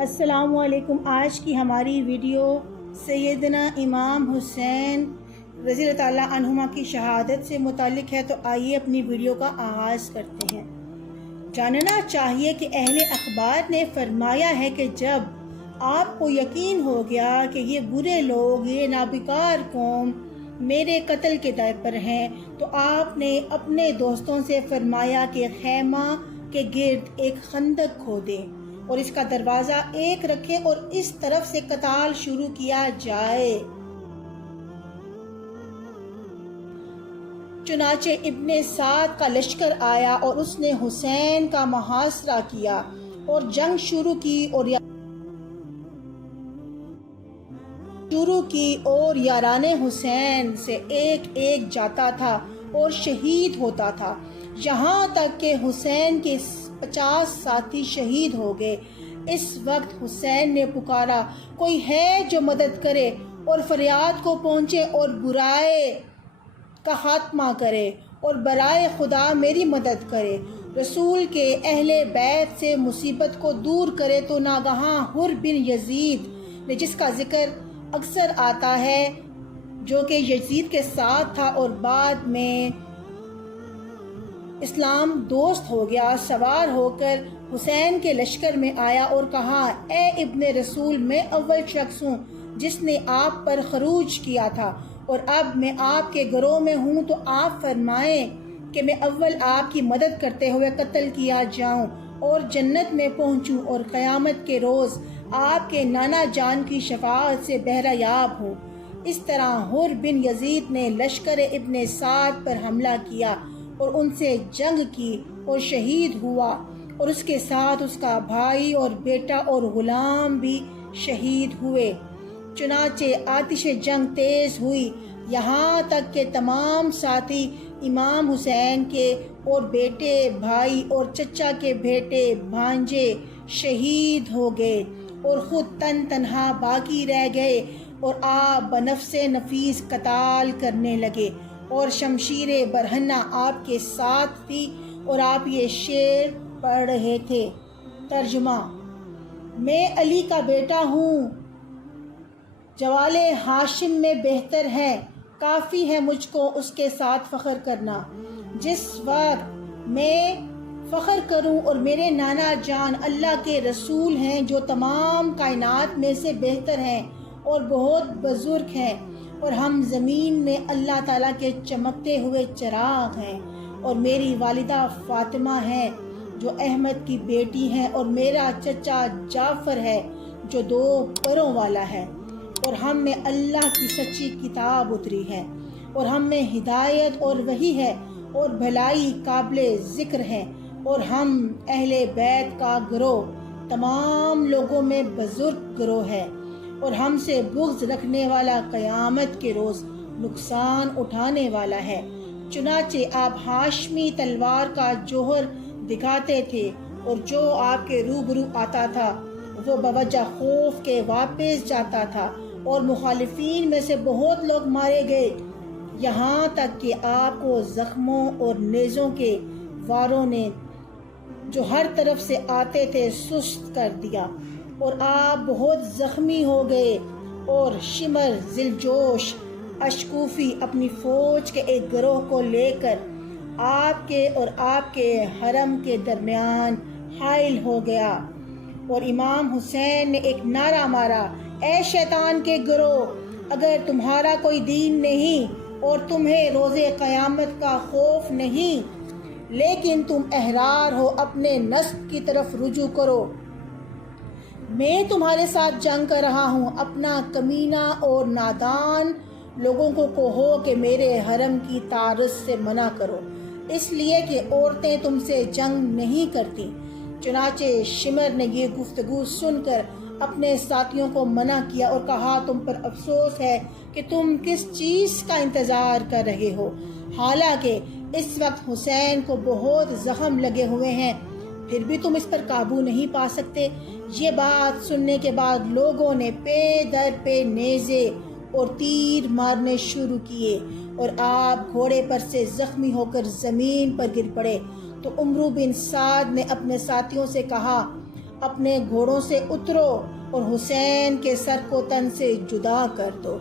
السلام علیکم۔ آج کی ہماری ویڈیو سیدنا امام حسین رضی اللہ تعالیٰ عنہما کی شہادت سے متعلق ہے، تو آئیے اپنی ویڈیو کا آغاز کرتے ہیں۔ جاننا چاہیے کہ اہل اخبار نے فرمایا ہے کہ جب آپ کو یقین ہو گیا کہ یہ برے لوگ، یہ نابکار قوم میرے قتل کے دائر پر ہیں، تو آپ نے اپنے دوستوں سے فرمایا کہ خیمہ کے گرد ایک خندق کھودیں اور اس کا دروازہ ایک رکھیں اور اس طرف سے قتال شروع کیا جائے۔ چنانچہ ابن سعد کا لشکر آیا اور اس نے حسین کا محاصرہ کیا اور جنگ شروع کی اور یاران حسین سے ایک ایک جاتا تھا اور شہید ہوتا تھا، یہاں تک کہ حسین کے 50 ساتھی شہید ہو گئے۔ اس وقت حسین نے پکارا، کوئی ہے جو مدد کرے اور فریاد کو پہنچے اور برائے کا خاتمہ کرے اور برائے خدا میری مدد کرے، رسول کے اہل بیت سے مصیبت کو دور کرے۔ تو ناگہاں حر بن یزید نے، جس کا ذکر اکثر آتا ہے، جو کہ یزید کے ساتھ تھا اور بعد میں اسلام دوست ہو گیا، سوار ہو کر حسین کے لشکر میں آیا اور کہا، اے ابن رسول، میں اول شخص ہوں جس نے آپ پر خروج کیا تھا اور اب میں آپ کے گروہ میں ہوں، تو آپ فرمائیں کہ میں اول آپ کی مدد کرتے ہوئے قتل کیا جاؤں اور جنت میں پہنچوں اور قیامت کے روز آپ کے نانا جان کی شفاعت سے بہرہ یاب ہوں۔ اس طرح حر بن یزید نے لشکر ابن سعد پر حملہ کیا اور ان سے جنگ کی اور شہید ہوا، اور اس کے ساتھ اس کا بھائی اور بیٹا اور غلام بھی شہید ہوئے۔ چنانچہ آتش جنگ تیز ہوئی، یہاں تک کہ تمام ساتھی امام حسین کے اور بیٹے، بھائی اور چچا کے بیٹے بھانجے شہید ہو گئے اور خود تن تنہا باقی رہ گئے، اور آپ بنفس نفیس قتال کرنے لگے اور شمشیر برہنہ آپ کے ساتھ تھی اور آپ یہ شعر پڑھ رہے تھے۔ ترجمہ: میں علی کا بیٹا ہوں، جوال ہاشم میں بہتر ہے، کافی ہے مجھ کو اس کے ساتھ فخر کرنا۔ جس وقت میں فخر کروں اور میرے نانا جان اللہ کے رسول ہیں، جو تمام کائنات میں سے بہتر ہیں اور بہت بزرگ ہیں، اور ہم زمین میں اللہ تعالیٰ کے چمکتے ہوئے چراغ ہیں، اور میری والدہ فاطمہ ہیں جو احمد کی بیٹی ہیں، اور میرا چچا جعفر ہے جو 2 پروں والا ہے، اور ہم میں اللہ کی سچی کتاب اتری ہے، اور ہم میں ہدایت اور وحی ہے اور بھلائی قابل ذکر ہے، اور ہم اہل بیت کا گروہ تمام لوگوں میں بزرگ گروہ ہے، اور ہم سے بغض رکھنے والا قیامت کے روز نقصان اٹھانے والا ہے۔ چنانچہ آپ ہاشمی تلوار کا جوہر دکھاتے تھے، اور جو آپ کے روبرو آتا تھا وہ بوجہ خوف کے واپس جاتا تھا، اور مخالفین میں سے بہت لوگ مارے گئے، یہاں تک کہ آپ کو زخموں اور نیزوں کے واروں نے جو ہر طرف سے آتے تھے سست کر دیا، اور آپ بہت زخمی ہو گئے۔ اور شمر ذیلجوش اشکوفی اپنی فوج کے ایک گروہ کو لے کر آپ کے اور آپ کے حرم کے درمیان حائل ہو گیا، اور امام حسین نے ایک نعرہ مارا، اے شیطان کے گروہ، اگر تمہارا کوئی دین نہیں اور تمہیں روز قیامت کا خوف نہیں، لیکن تم احرار ہو، اپنے نسب کی طرف رجوع کرو۔ میں تمہارے ساتھ جنگ کر رہا ہوں، اپنا کمینہ اور نادان لوگوں کو کہو کہ میرے حرم کی تعرض سے منع کرو، اس لیے کہ عورتیں تم سے جنگ نہیں کرتی۔ چنانچہ شمر نے یہ گفتگو سن کر اپنے ساتھیوں کو منع کیا اور کہا، تم پر افسوس ہے کہ تم کس چیز کا انتظار کر رہے ہو، حالانکہ اس وقت حسین کو بہت زخم لگے ہوئے ہیں، پھر بھی تم اس پر قابو نہیں پا سکتے۔ یہ بات سننے کے بعد لوگوں نے پے در پہ نیزے اور تیر مارنے شروع کیے، اور آپ گھوڑے پر سے زخمی ہو کر زمین پر گر پڑے۔ تو عمرو بن سعد نے اپنے ساتھیوں سے کہا، اپنے گھوڑوں سے اترو اور حسین کے سر کو تن سے جدا کر دو۔